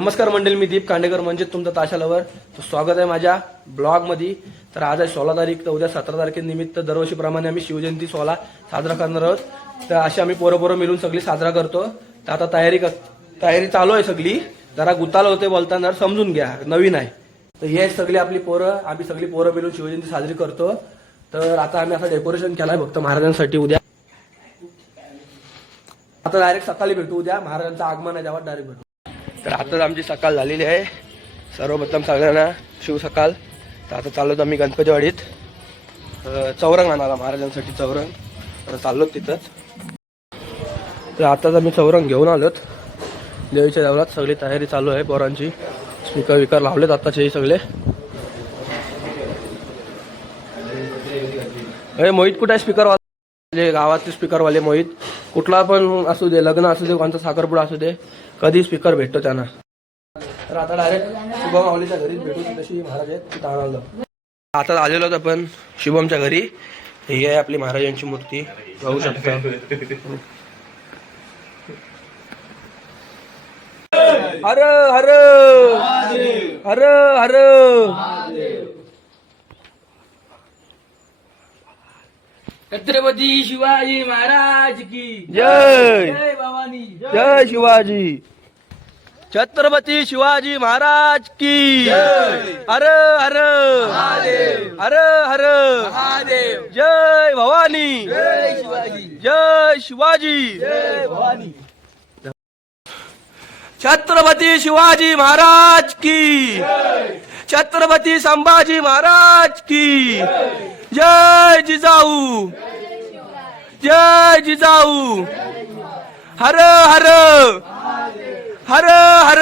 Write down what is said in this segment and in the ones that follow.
नमस्कार मंडळी, मी दीप कांडेकर म्हणजे तुमचं ताशा लवर. तर स्वागत आहे माझ्या ब्लॉगमध्ये. तर आज आहे 16 तारीख, तर उद्या 17 तारखेनिमित्त दरवर्षीप्रमाणे आम्ही शिवजयंती 16 साजरा करणार आहोत. तर अशी आम्ही पोरं मिळून सगळी साजरा करतो. तर आता तयारी चालू आहे सगळी. जरा गुताल होते बोलताना, समजून घ्या, नवीन आहे. तर हे सगळी आपली पोरं, आम्ही सगळी पोरं मिळून शिवजयंती साजरी करतो. तर आता आम्ही असं डेकोरेशन केलं आहे फक्त महाराजांसाठी. उद्या आता डायरेक्ट सकाळी भेटू. उद्या महाराजांचं आगमन आहे तेव्हा डायरेक्ट भेटू. तर आताच आमची सकाळ झालेली आहे. सर्वप्रथम सगळ्यांना शिव सकाळ. तर आता चाललो आम्ही गणपतीवाडीत चौरंग आणायला, महाराजांसाठी चौरंग. तर चाललो तिथंच. तर आताच आम्ही चौरंग घेऊन आलोत. देवीच्या देवळात सगळी तयारी चालू आहे पोरांची. स्पीकर विकर लावलेत आताचे सगळे. अरे मोहित कुठे आहे? स्पीकरवाला म्हणजे गावातले स्पीकरवाले मोहित. कुठला पण असू दे, लग्न असू दे, कोणता साखरपुडा असू दे, कधी स्पीकर भेटतो त्यांना. तर आता डायरेक्ट शुभम माऊलीच्या घरीच भेटू. तशी महाराज आहेत तिथं आणालो. आता आलेलो होतो आपण शुभमच्या घरी. ही आहे आपली महाराजांची मूर्ती, बघू शकता. हर हर हर हर. छत्रपती शिवाजी महाराज की जय. जय भवानी. जय शिवाजी. छत्रपती शिवाजी महाराज की हर हर हर हर महादेव. जय भवानी. जय शिवाजी. जय शिवाजी. जय भवानी. छत्रपती शिवाजी महाराज की. छत्रपती संभाजी महाराज की. जय जिजाऊ. जय जिजाऊ. हर हर हर हर.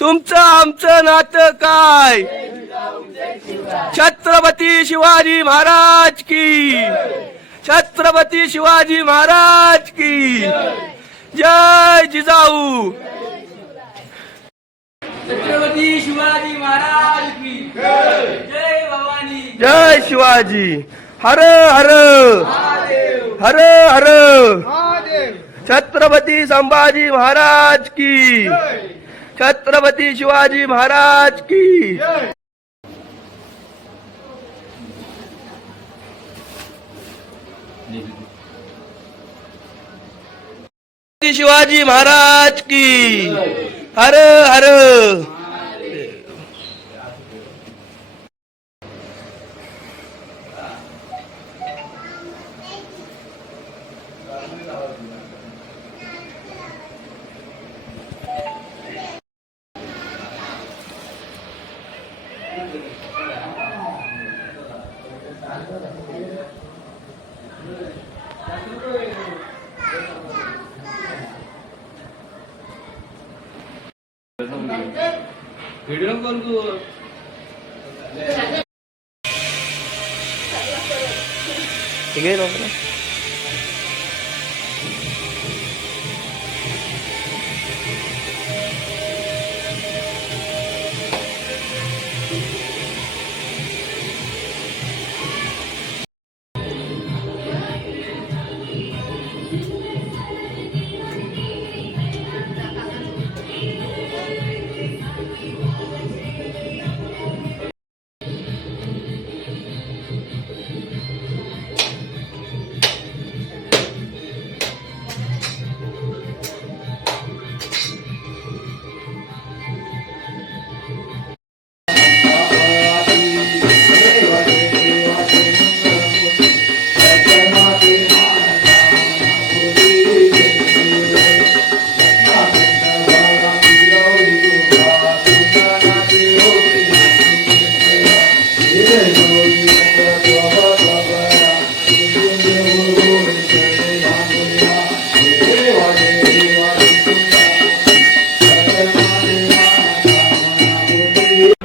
तुमचं आमचं नातं काय? छत्रपती शिवाजी महाराज की. छत्रपती शिवाजी महाराज की. जय जिजाऊ. छत्रपती शिवाजी महाराज की जय भवानी. जय शिवाजी. हर हर हर हर. छत्रपती संभाजी महाराज की. छत्रपती शिवाजी महाराज की. शिवाजी महाराज की. हर हर. व्हिडिओ कॉल तू ठीक आहे ना.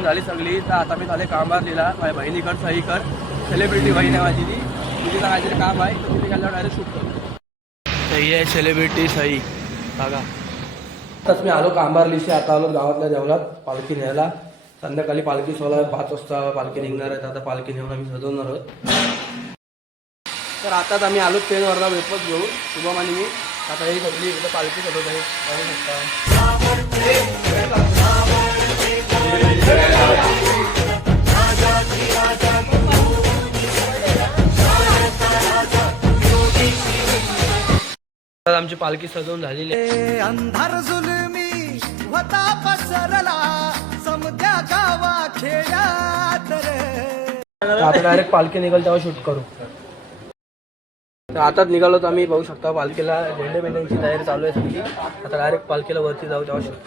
झाली सगळी. तर आता मी झाले कामावर लिहिला माझ्या बहिणीकड सहीकड. सेलिब्रिटी बहीण आहे माझी. ती तिथे काहीतरी काम आहे, तर तिथे गेल्यावर डायरेक्ट शूट करतो. सही आहे सेलिब्रिटी सही बघा. आताच मी आलो कांबारलीशी. आता आलो गावातल्या देवळात पालखी न्यायला. संध्याकाळी पालखी 5 वाजता पालखी निघणार आहे. आता पालखी नेऊन आम्ही सजवणार आहोत. तर आताच आम्ही आलो ट्रेनवरला वेपच घेऊन शुभम आणि मी. आता ही सगळी इकडे पालखी सजवत आहे पाहू शकता. तर आमची पालखी सजवून झालेली आहे. अंधार जुलमी होता पसरला समद्या गावा खेड्यात रे. आता डायरेक्ट पालखी निघाल तेव्हा शूट करू. तर आताच निघालो तर आम्ही बघू शकता पालखीला झेंडे बेंड्यांची तयारी चालू आहे सगळी. आता डायरेक्ट पालखीला वरती जाऊ तेव्हा शूट करू.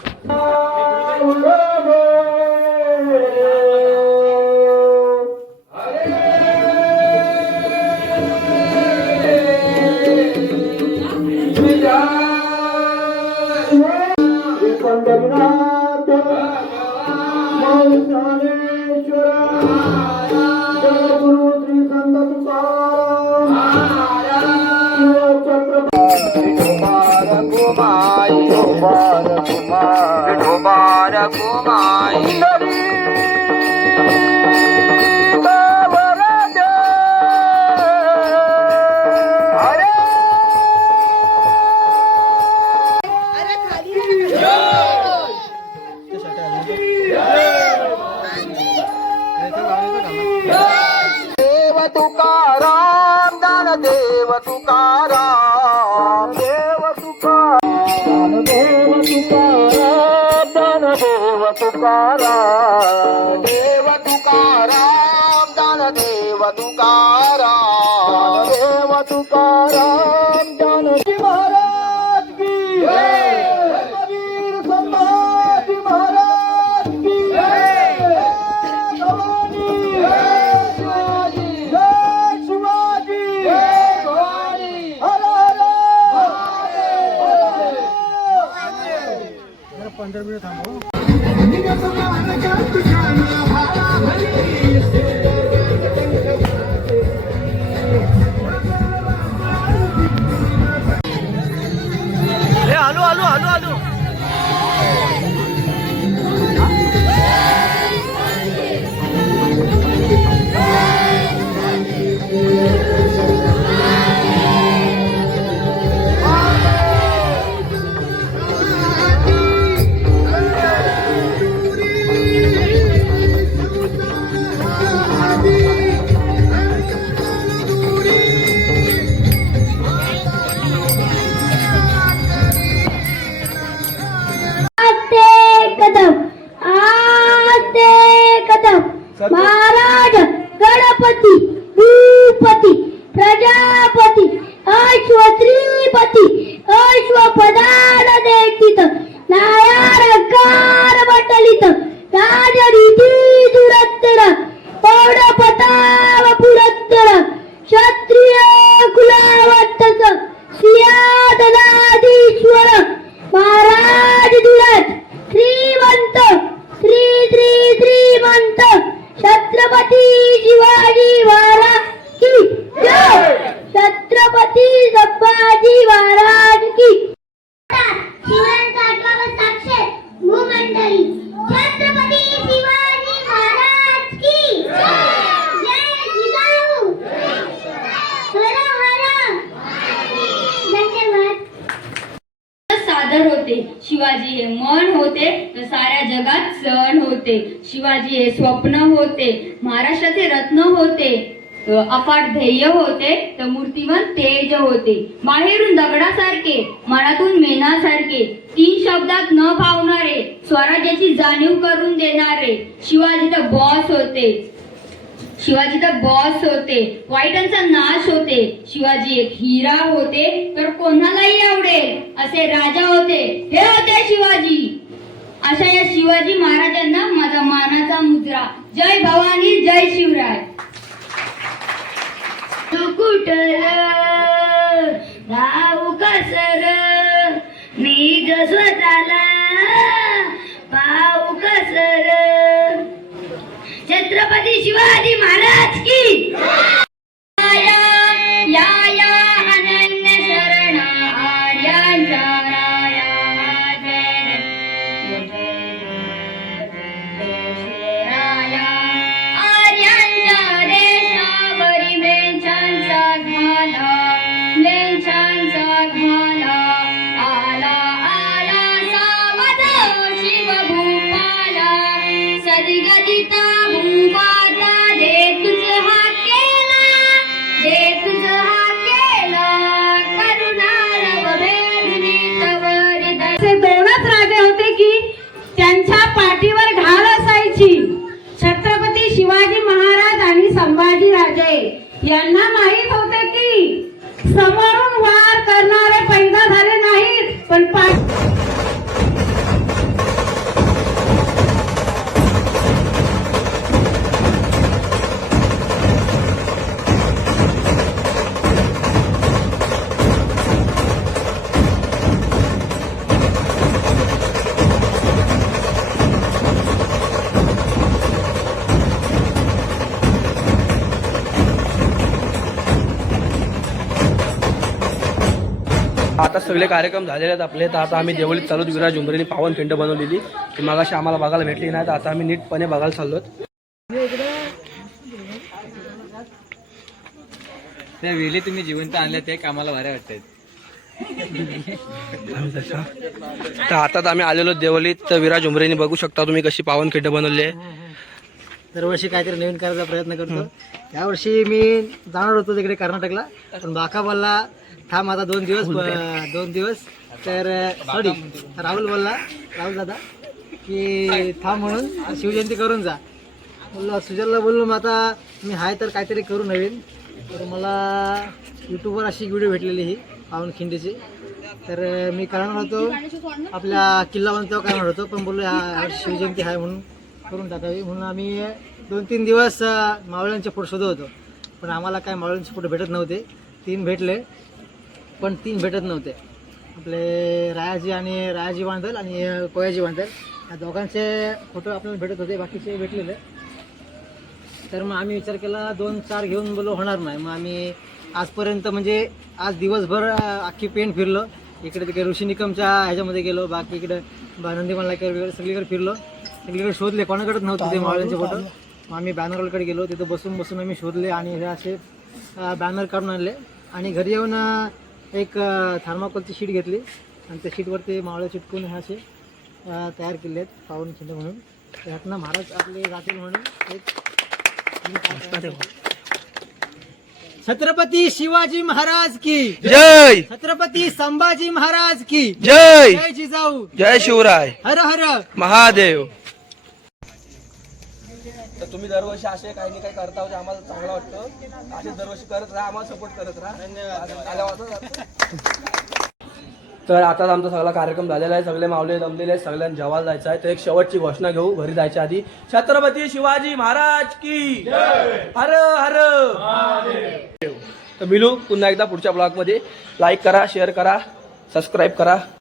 देव तुकाराम ज्ञानदेव तुकाराम देव तुकाराम देव तुकाराम ज्ञानदेव तुकाराम देव तुकाराम ज्ञानदेव तुकाराम देव तुकाराम ज्ञानदेव महाराज की कबीर संभाजी महाराज की भवानी शिवाजी जय शिवाजी भवानी हर हर 15 मिनिट थांबू. आलो आलो आलो आलो. महाराज गणपती भूपती प्रजापती अश्वश्रीपती अश्वपदान देखित नायारकार बटलित राजरीती दुरत्तर पौडपताव पुरत्तर क्षत्रिय कुलावत्तस सियादनाधीश्वर महाराज धीरज श्रीमंत श्री श्री श्रीमंत छत्रपती शिवाजी महाराज की जय. छत्रपती संभाजी महाराज की. शिवांचा 8वा साक्षर भूमंडळी छत्रपती शिवाजी महाराज की जय. जय जिजाऊ हर हर. धन्यवाद. सादर होते. शिवाजी हे मन होते तर साऱ्या जगात सण होते. शिवाजी हे स्वप्न होते, महाराष्ट्राचे रत्न होते, अफाट ध्येय होते तर मूर्तिमंत तेज होते. बाहेरून दगडासारखे मनातून मेणासारखे 3 शब्दात न पावणारे स्वराज्याची जाणीव करून देणारे शिवाजी तर बॉस होते. शिवाजी तर बॉस होते, वाईटांचा नाश होते. शिवाजी एक हिरा होते तर कोणालाही आवडेल असे राजा होते. हे होते शिवाजी. अशा या शिवाजी महाराजांना माझा मानाचा मुजरा. जय भवानी जय शिवराय. कुठल धाव कसर निज स्वतःला पाऊ कसर. छत्रपती शिवाजी महाराज की. या या अनन्य शरण आर्यांचा राया जय राया. आर्यांच्या देशावरी लेंछांचा घाला लेंछांचा घाला. आहे. यांना माहित होते की समोरून वार करणारे पैदा झाले नाहीत, पण आता सगळे कार्यक्रम झालेले आहेत आपले. तर आता आम्ही देवळीत चालू. विराज उमरेने पावन खिंड बनवलेली ती मगाशी आम्हाला बघायला भेटली नाही. तर आता आम्ही नीटपणे बघायला चाललो. त्या वेळी तुम्ही जिवंत आणले ते कामाला भारी वाटतात. तर आता आम्ही आलेलो देवळीत. तर विराज उमरेने बघू शकता तुम्ही कशी पावन खिंड बनवली आहे. दरवर्षी काहीतरी नवीन करायचा प्रयत्न करतो. यावर्षी मी जाणार होतो तिकडे कर्नाटकला, पण बाका बोलला थांब आता 2 दिवस. तर सॉरी राहुल दादा की थांब म्हणून शिवजयंती करून जा बोललो. सुजलला बोललो मग आता मी हाय तर काहीतरी करू नवीन. तर मला यूट्यूबवर अशी व्हिडिओ भेटलेली ही पावनखिंडीची. तर मी करणार होतो आपल्या किल्लावंतावर करणार होतो, पण बोललो हा शिवजयंती आहे म्हणून करून टाकावी. म्हणून आम्ही 2-3 दिवस मावळ्यांचे फोटो शोधत होतो, पण आम्हाला काय मावळ्यांचे फोटो भेटत नव्हते. 3 भेटले पण 3 भेटत नव्हते. आपले रायाजी बांधल आणि कोयाजी बांधल या दोघांचे फोटो आपल्याला भेटत होते, बाकीचे भेटलेले. तर मग आम्ही विचार केला 2-4 घेऊन बोलो होणार नाही. मग आम्ही आजपर्यंत म्हणजे आज दिवसभर अख्खी पेंट फिरलो. इकडे तिकडे ऋषी निकमच्या ह्याच्यामध्ये गेलो, बाकी इकडे नंदीमनला वगैरे सगळीकडे फिरलो. सगळीकडे शोधले, कोणाकडेच नव्हते ते मावळ्यांचे फोटो. मग आम्ही बॅनरकडे गेलो, तिथं बसून आम्ही शोधले आणि हे असे बॅनर काढून आणले. आणि घरी येऊन एक थर्माकोलची शीट घेतली आणि त्या शीटवरती मावळे चिटकून हे असे तयार केले आहेत पावनखिंड म्हणून. त्यातनं महाराज आपले जातील म्हणून एक छत्रपती शिवाजी महाराज की जय. छत्रपती संभाजी महाराज की जय. जय जिजाऊ, जय शिवराय, हर हर महादेव. तर तुम्ही दरवर्षी असे काही ना काही करता म्हणजे आम्हाला चांगलं वाटतं. असे दरवर्षी करत राहा, आम्हाला सपोर्ट करत राहा. तर आता आमचा सगळा कार्यक्रम झालेला आहे. सगळे मावले जमलेले आहेत, सगळ्यांना जेवायला जायचं आहे. तर एक शेवटची घोषणा घेऊ घरी जायच्या आधी. छत्रपती शिवाजी महाराज की हर हर. तर मिलू पुन्हा एकदा पुढच्या ब्लॉगमध्ये. लाईक करा, शेअर करा, सबस्क्राईब करा.